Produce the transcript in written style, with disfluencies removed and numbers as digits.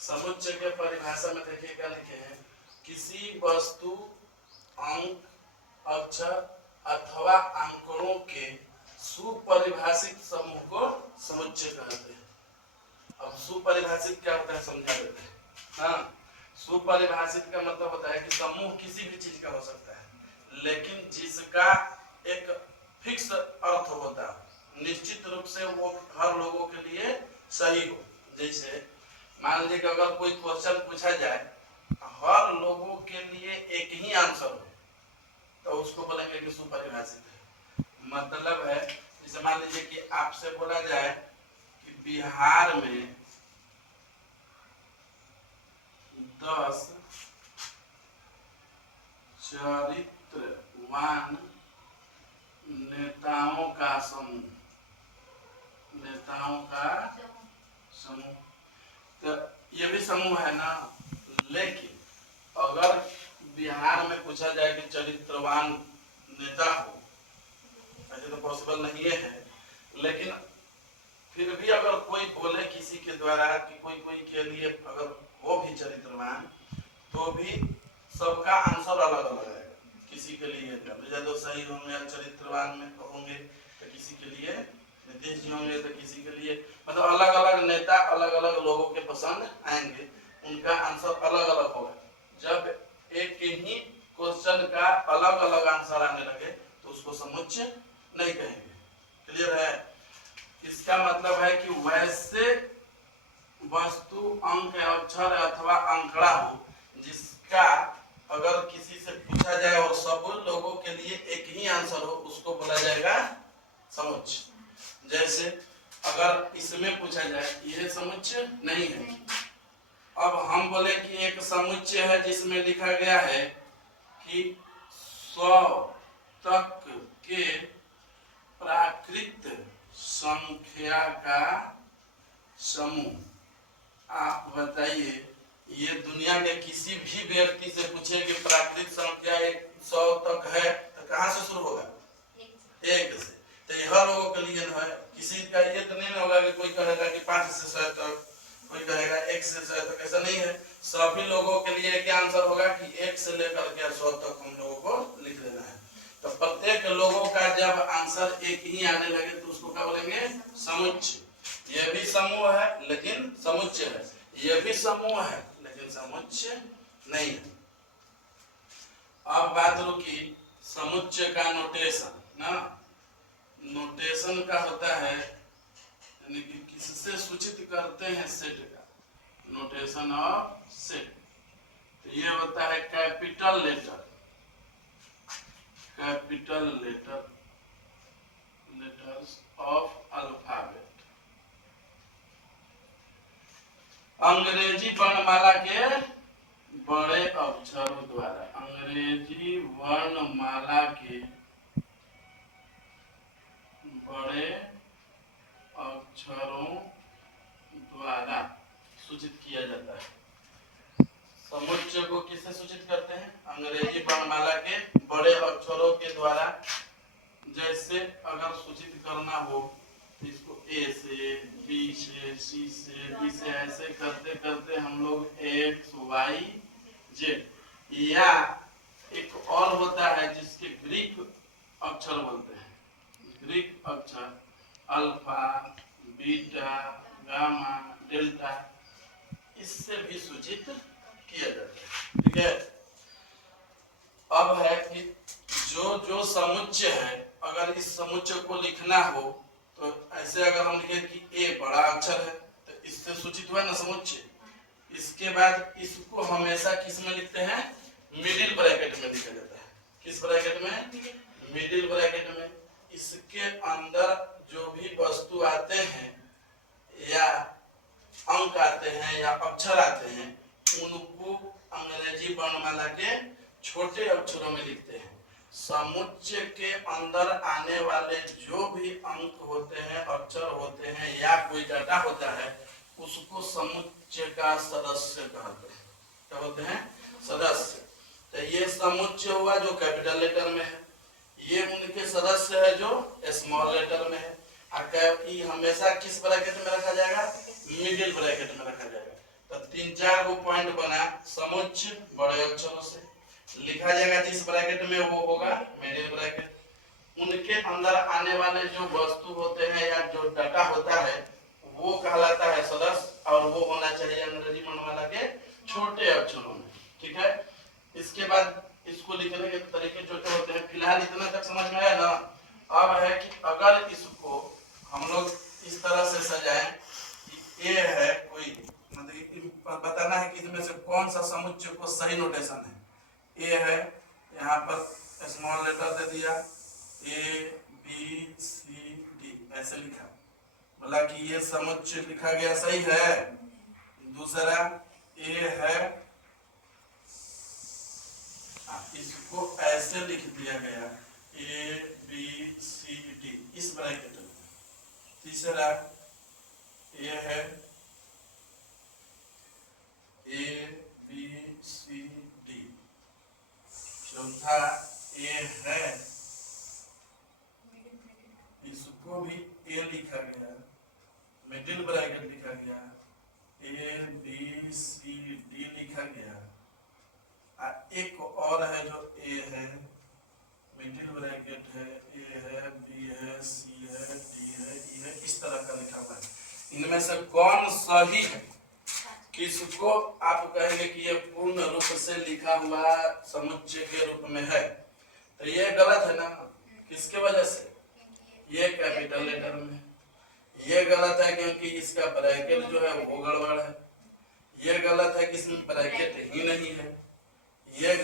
समुच्चय के परिभाषा में देखिए क्या लिखे हैं, किसी वस्तु, अंक, अक्षर अथवा आंकड़ों के सुपरिभाषित समूह को समुच्चय कहते हैं। अब सुपरिभाषित क्या होता है समझा देते हैं। हाँ, सुपरिभाषित का मतलब होता है कि समूह किसी भी चीज का हो सकता है, लेकिन जिसका एक फिक्स अर्थ होता है, निश्चित रूप से वो हर लोगों के लिए सही हो। जैसे मान लीजिए कि अगर कोई क्वेश्चन पूछा जाए, हर लोगों के लिए एक ही आंसर हो, तो उसको बोलेंगे कि सुपरिभाषित है। मतलब है, जैसे मान लीजिए कि आपसे बोला जाए कि बिहार में 10 चरित्रवान नेताओं का समूह, तो ये भी समूह है ना। लेकिन अगर बिहार में पूछा जाए कि चरित्रवान नेता हो, ऐसे तो पॉसिबल नहीं है, लेकिन फिर भी अगर कोई बोले किसी के द्वारा कि कोई के लिए अगर वो भी चरित्रवान, तो भी सबका आंसर अलग अलग है। किसी के लिए यादव सही होंगे, चरित्रवान में होंगे, तो किसी के लिए नीतीश जी होंगे, तो किसी के लिए, मतलब अलग अलग नेता अलग अलग लोगों के पसंद आएंगे, उनका आंसर अलग अलग होगा। जब एक ही क्वेश्चन का अलग अलग आंसर आने लगे तो उसको समुच्चय नहीं कहेंगे। क्लियर है? इसका मतलब है कि वैसे वस्तु, अंक, अक्षर अथवा आंकड़ा हो जिसका अगर किसी से पूछा जाए और सब लोगों के लिए एक ही आंसर हो, उसको बोला जाएगा समुच्चय। जैसे अगर इसमें पूछा जाए, ये समुच्चय नहीं है। अब हम बोले कि एक समुच्चय है जिसमें लिखा गया है कि 100 तक के प्राकृत संख्या का समूह। आप बताइए, ये दुनिया के किसी भी व्यक्ति से पूछे कि प्राकृत संख्या 100 तक है, तो कहाँ से शुरू होगा? एक से। तो हर लोगों के लिए है, किसी का ये तो नहीं होगा कि कोई कहेगा कि 5 से 100 तक, कोई कहेगा 1 से 100 तक, ऐसा नहीं है। सभी लोगों के लिए क्या आंसर होगा कि 1 से लेकर के 100 तक हम लोगों को लिख देना है। तो प्रत्येक लोगों का जब आंसर एक ही आने लगे तो उसको क्या बोलेंगे? समुच्चय। यह भी समूह है लेकिन समुच्चय है, यह भी समूह है लेकिन समुच्चय नहीं है। अब बात रुकी समुच्चय का नोटेशन ना। नोटेशन का होता है यानी कि किससे सूचित करते हैं सेट का, नोटेशन ऑफ सेट। तो ये होता है capital letter, capital letter, letters of alphabet. अंग्रेजी वर्णमाला के बड़े अक्षरों द्वारा, अंग्रेजी वर्णमाला के बड़े अक्षरों द्वारा सूचित किया जाता है। समुच्चय को किससे सूचित करते हैं? अंग्रेजी वर्णमाला के बड़े अक्षरों के द्वारा। जैसे अगर सूचित करना हो तो इसको ए से, बी से, सी से, डी से, ऐसे करते करते हम लोग एक्स, वाई, जेड, या एक और होता है जिसके ग्रीक अक्षर बोलते हैं, ग्रीक अक्षर अल्फा, बीटा, गामा, डेल्टा, इससे भी सूचित किया जाता है। ठीक है। अब है कि जो जो समुच्चय है, अगर इस समुच्चय को लिखना हो तो ऐसे अगर हम लिखे कि ए बड़ा अक्षर है तो इससे सूचित हुआ ना समुच्चय। इसके बाद इसको हमेशा किस में लिखते हैं? मिडिल ब्रैकेट में लिखा जाता है। किस ब्रैकेट में? मिडिल ब्रैकेट में। इसके अंदर जो भी वस्तु आते हैं या अंक आते हैं या अक्षर आते हैं, उनको अंग्रेजी वर्णमाला के छोटे अक्षरों में लिखते हैं। समुच्चय के अंदर आने वाले जो भी अंक होते हैं, अक्षर होते हैं या कोई डाटा होता है, उसको समुच्चय का सदस्य कहते हैं। क्या बोलते हैं? सदस्य। तो ये समुच्चय हुआ जो कैपिटल लेटर में है, ये उनके सदस्य है जो स्मॉल लेटर में है। हमेशा किस ब्रैकेट में रखा जाएगा? मिडिल ब्रैकेट में रखा जाएगा। तो तीन चार वो पॉइंट बना समुच्चय बड़े अक्षरों से लिखा जाएगा, जिस ब्रैकेट में वो होगा मिडिल ब्रैकेट। उनके अंदर आने वाले जो वस्तु होते हैं या जो डाटा होता है वो कहलाता है सदस्य, और वो होना चाहिए अंग्रेजी वर्णमाला के छोटे अक्षरों में। ठीक है, इसके बाद इसको लिखने के तरीके छोटे होते हैं। फिलहाल इतना तक समझ में आया ना। अब है कि अगर इसको हम लोग इस तरह से सजाएं कि ए है कोई, मतलब बताना है कि इसमें से कौन सा समुच्चय को सही नोटेशन है। ए है, यहाँ पर स्मॉल लेटर दे दिया ए बी सी डी ऐसे लिखा, बोला कि ये समुच्चय लिखा गया सही है। दूसरा ए है, इसको ऐसे लिख दिया गया ए बी सी डी इस ब्रैकेट में। तीसरा ए है ए बी सी डी। चौथा ए है, इसको भी ए लिखा गया, मिडिल ब्रैकेट लिखा गया, ए बी सी डी लिखा गया। एक और है जो ए है, मिडिल ब्रैकेट है, ए है, बी है, सी है, डी है, ई है, इस तरह का लिखा हुआ है। इनमें से कौन सही है, किसको आप कहेंगे कि ये पूर्ण रूप से लिखा हुआ समुच्चय के रूप में है? तो ये गलत है ना, किसके वजह से? ये कैपिटल लेटर में। ये गलत है क्योंकि इसका ब्रैकेट जो है वो गड़बड़ है। ये गलत है कि इसमें ब्रैकेट ही नहीं है। ये